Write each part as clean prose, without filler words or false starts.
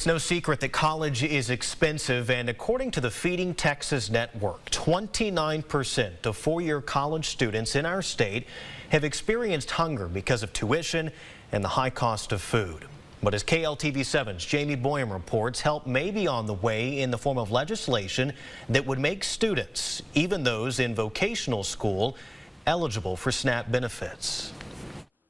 It's no secret that college is expensive, and according to the Feeding Texas Network, 29% of four-year college students in our state have experienced hunger because of tuition and the high cost of food. But as KLTV7's Jamie Boyum reports, help may be on the way in the form of legislation that would make students, even those in vocational school, eligible for SNAP benefits.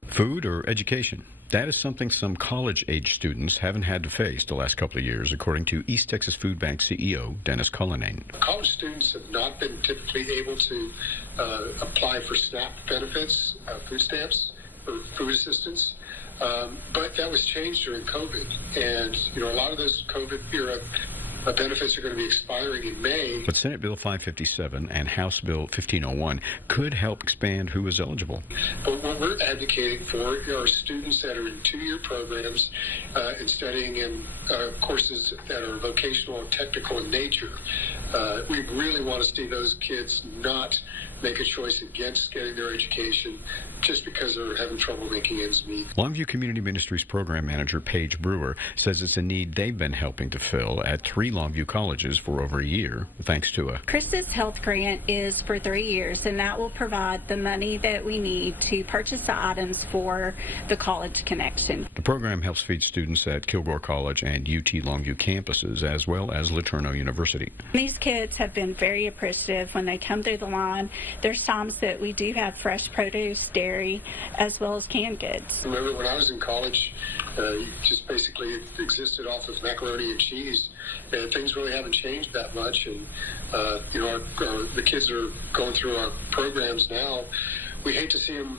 Food or education? That is something some college-age students haven't had to face the last couple of years, according to East Texas Food Bank CEO Dennis Cullinane. College students have not been typically able to apply for SNAP benefits, food stamps, or food assistance, but that was changed during COVID. And, a lot of those COVID-era benefits are going to be expiring in May. But Senate Bill 557 and House Bill 1501 could help expand who is eligible. But what we're advocating for are students that are in two-year programs and studying in courses that are vocational and technical in nature. We really want to see those kids not make a choice against getting their education just because they're having trouble making ends meet. Longview Community Ministries Program Manager Paige Brewer says it's a need they've been helping to fill at 3 Longview colleges for over a year, thanks to a Chris's health grant is for 3 years, and that will provide the money that we need to purchase the items for the college connection. The program helps feed students at Kilgore College and UT Longview campuses, as well as LeTourneau University. These kids have been very appreciative when they come through the line. There's times that we do have fresh produce, dairy, as well as canned goods. Remember when I was in college, you just basically existed off of macaroni and cheese, and things really haven't changed that much. And the kids that are going through our programs now, we hate to see them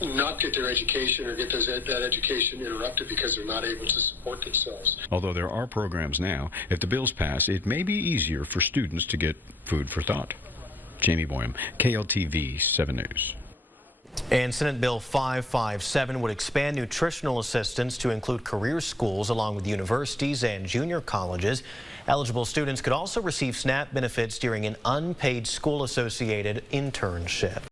not get their education or get that education interrupted because they're not able to support themselves. Although there are programs now, if the bills pass, it may be easier for students to get food for thought. Jamie Boyum, KLTV 7 News. And Senate Bill 557 would expand nutritional assistance to include career schools along with universities and junior colleges. Eligible students could also receive SNAP benefits during an unpaid school-associated internship.